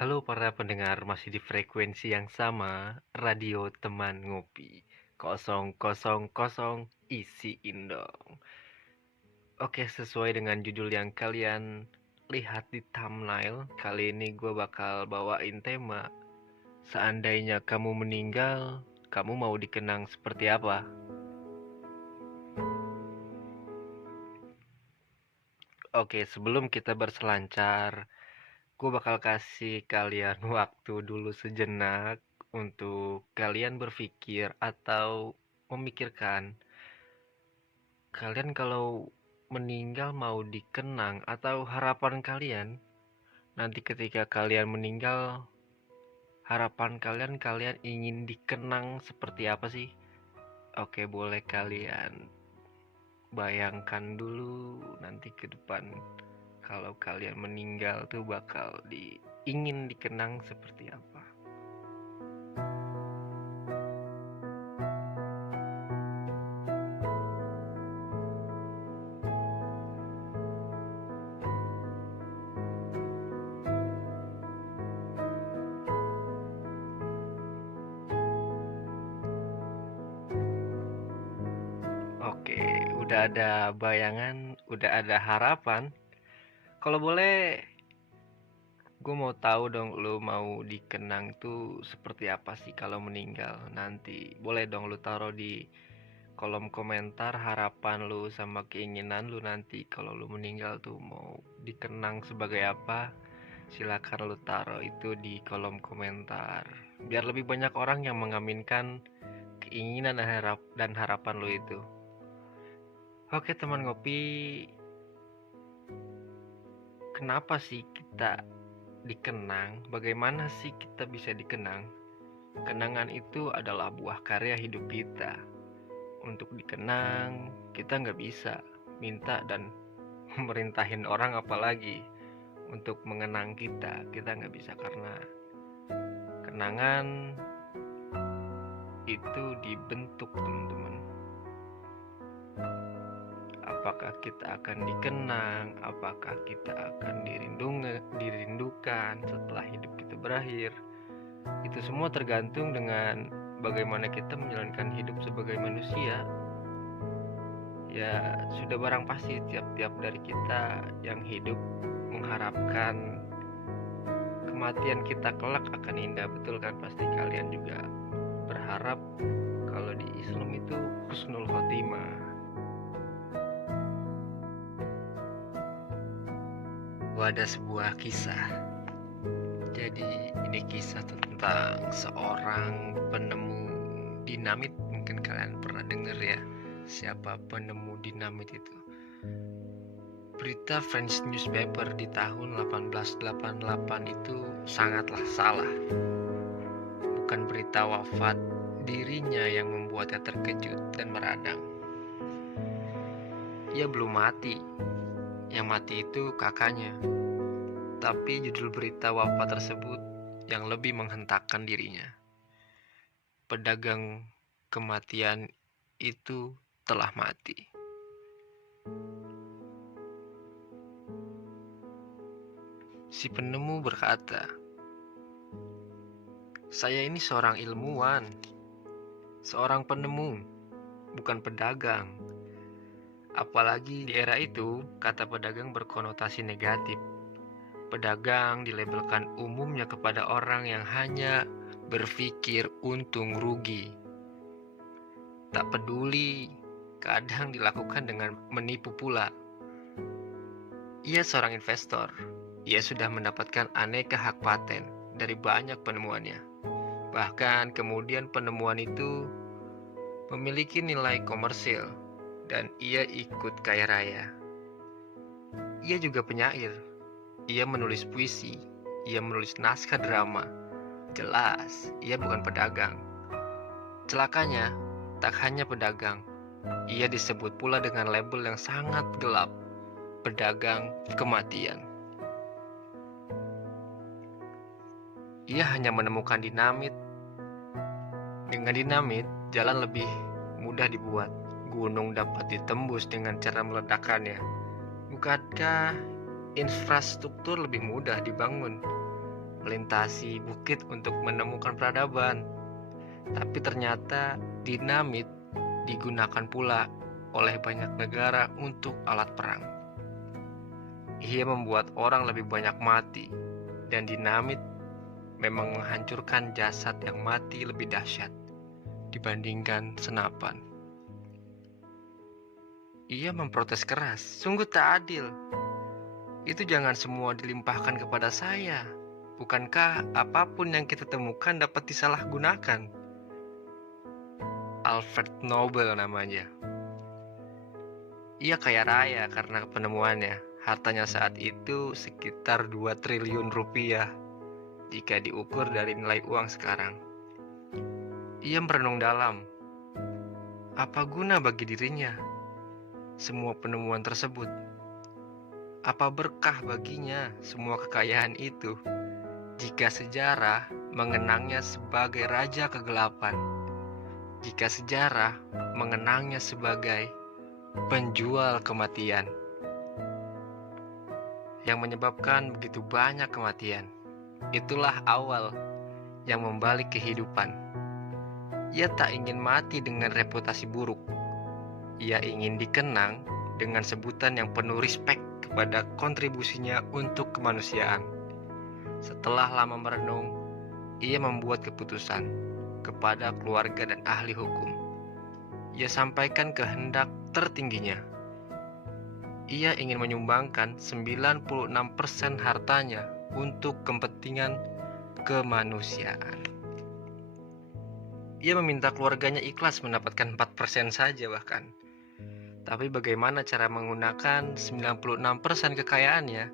Halo para pendengar, masih di frekuensi yang sama, Radio Teman Ngopi 000 isiin dong. Oke, sesuai dengan judul yang kalian lihat di thumbnail, kali ini gue bakal bawain tema seandainya kamu meninggal, kamu mau dikenang seperti apa? Oke, sebelum kita berselancar, gue bakal kasih kalian waktu dulu sejenak untuk kalian berpikir atau memikirkan, kalian kalau meninggal mau dikenang atau harapan kalian nanti ketika kalian meninggal, harapan kalian ingin dikenang seperti apa sih? Oke, boleh kalian bayangkan dulu nanti ke depan kalau kalian meninggal tuh bakal ingin dikenang seperti apa. Oke, udah ada bayangan, udah ada harapan. Kalau boleh, gue mau tahu dong, lu mau dikenang tuh seperti apa sih kalau meninggal nanti. Boleh dong lu taruh di kolom komentar harapan lu sama keinginan lu nanti kalau lu meninggal tuh mau dikenang sebagai apa. Silakan lu taruh itu di kolom komentar. Biar lebih banyak orang yang mengaminkan keinginan dan harapan lu itu. Oke teman ngopi, kenapa sih kita dikenang? Bagaimana sih kita bisa dikenang? Kenangan itu adalah buah karya hidup kita. Untuk dikenang, kita nggak bisa minta dan merintahin orang, apalagi untuk mengenang kita. Kita nggak bisa karena kenangan itu dibentuk, teman-teman. Apakah kita akan dikenang? Apakah kita akan dirindukan setelah hidup kita berakhir? Itu semua tergantung dengan bagaimana kita menjalankan hidup sebagai manusia. Ya, sudah barang pasti tiap-tiap dari kita yang hidup mengharapkan kematian kita kelak akan indah, betul kan? Pasti kalian juga berharap kalau di Islam itu husnul khotimah. Ada sebuah kisah. Jadi ini kisah tentang seorang penemu dinamit. Mungkin kalian pernah dengar ya, siapa penemu dinamit itu. Berita French newspaper di tahun 1888 itu sangatlah salah. Bukan berita wafat dirinya yang membuatnya terkejut dan meradang. Ia belum mati. Yang mati itu kakaknya. Tapi judul berita wafat tersebut yang lebih menghentakkan dirinya. Pedagang kematian itu telah mati. Si penemu berkata, "Saya ini seorang ilmuwan, seorang penemu, bukan pedagang." Apalagi di era itu, kata pedagang berkonotasi negatif. Pedagang dilabelkan umumnya kepada orang yang hanya berpikir untung rugi. Tak peduli, kadang dilakukan dengan menipu pula. Ia seorang investor. Ia sudah mendapatkan aneka hak paten dari banyak penemuannya. Bahkan kemudian penemuan itu memiliki nilai komersil dan ia ikut kaya raya. Ia juga penyair. Ia menulis puisi. Ia menulis naskah drama. Jelas, ia bukan pedagang. Celakanya, tak hanya pedagang. Ia disebut pula dengan label yang sangat gelap, pedagang kematian. Ia hanya menemukan dinamit. Dengan dinamit, jalan lebih mudah dibuat. Gunung dapat ditembus dengan cara meledakkannya. Bukankah infrastruktur lebih mudah dibangun? melintasi bukit untuk menemukan peradaban. Tapi ternyata dinamit digunakan pula oleh banyak negara untuk alat perang. Ia membuat orang lebih banyak mati, dan dinamit memang menghancurkan jasad yang mati lebih dahsyat dibandingkan senapan. Ia memprotes keras, sungguh tak adil. Itu jangan semua dilimpahkan kepada saya. Bukankah apapun yang kita temukan dapat disalahgunakan? Alfred Nobel namanya. Ia kaya raya karena penemuannya. Hartanya saat itu sekitar 2 triliun rupiah jika diukur dari nilai uang sekarang. Ia merenung dalam. Apa guna bagi dirinya semua penemuan tersebut? Apa berkah baginya semua kekayaan itu jika sejarah mengenangnya sebagai raja kegelapan? Jika sejarah mengenangnya sebagai penjual kematian yang menyebabkan begitu banyak kematian. Itulah awal yang membalik kehidupan. Ia tak ingin mati dengan reputasi buruk. Ia ingin dikenang dengan sebutan yang penuh respek kepada kontribusinya untuk kemanusiaan. Setelah lama merenung, ia membuat keputusan kepada keluarga dan ahli hukum. Ia sampaikan kehendak tertingginya. Ia ingin menyumbangkan 96% hartanya untuk kepentingan kemanusiaan. Ia meminta keluarganya ikhlas mendapatkan 4% saja bahkan. Tapi bagaimana cara menggunakan 96% kekayaannya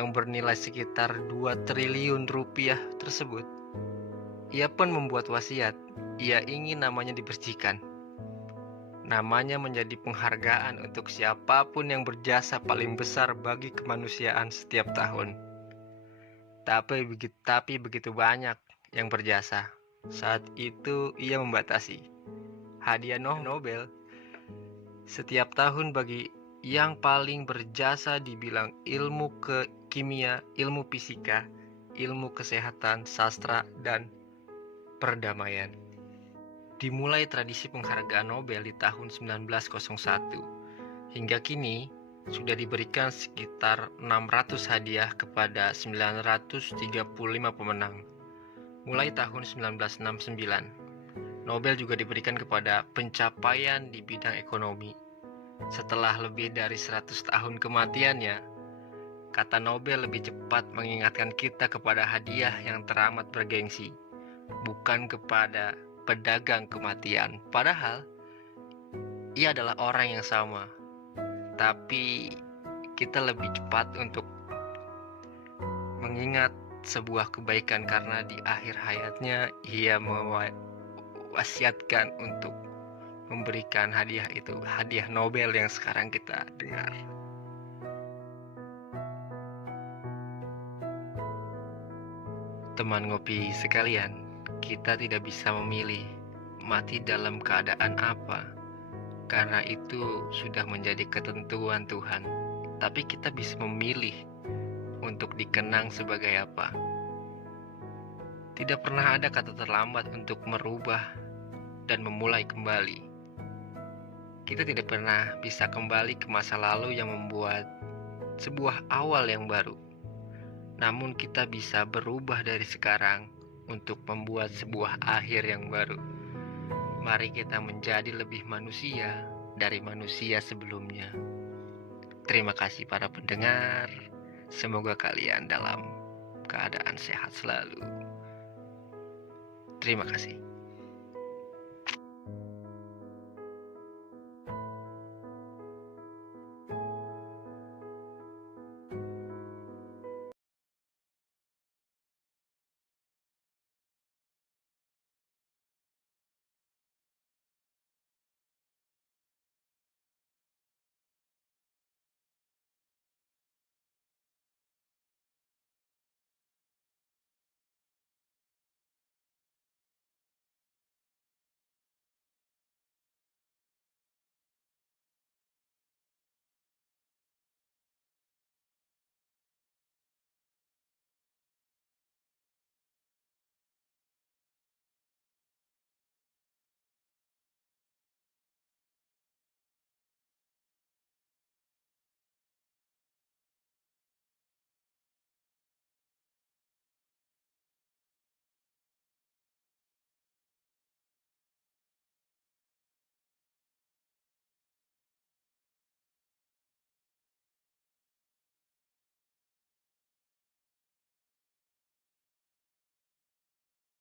yang bernilai sekitar 2 triliun rupiah tersebut? Ia pun membuat wasiat. Ia ingin namanya dibersihkan. Namanya menjadi penghargaan untuk siapapun yang berjasa paling besar bagi kemanusiaan setiap tahun. Tapi begitu banyak yang berjasa. Saat itu ia membatasi hadiah Nobel setiap tahun bagi yang paling berjasa di bidang ilmu kimia, ilmu fisika, ilmu kesehatan, sastra, dan perdamaian. Dimulai tradisi penghargaan Nobel di tahun 1901. Hingga kini sudah diberikan sekitar 600 hadiah kepada 935 pemenang. Mulai tahun 1969, Nobel juga diberikan kepada pencapaian di bidang ekonomi. Setelah lebih dari 100 tahun kematiannya, kata Nobel lebih cepat mengingatkan kita kepada hadiah yang teramat bergengsi, bukan kepada pedagang kematian. Padahal ia adalah orang yang sama, tapi kita lebih cepat untuk mengingat sebuah kebaikan karena di akhir hayatnya ia mewasiatkan untuk memberikan hadiah itu, hadiah Nobel yang sekarang kita dengar. Teman ngopi sekalian, kita tidak bisa memilih mati dalam keadaan apa, karena itu sudah menjadi ketentuan Tuhan. Tapi kita bisa memilih untuk dikenang sebagai apa. Tidak pernah ada kata terlambat untuk merubah dan memulai kembali. Kita tidak pernah bisa kembali ke masa lalu yang membuat sebuah awal yang baru. Namun kita bisa berubah dari sekarang untuk membuat sebuah akhir yang baru. Mari kita menjadi lebih manusia dari manusia sebelumnya. Terima kasih para pendengar. Semoga kalian dalam keadaan sehat selalu. Terima kasih.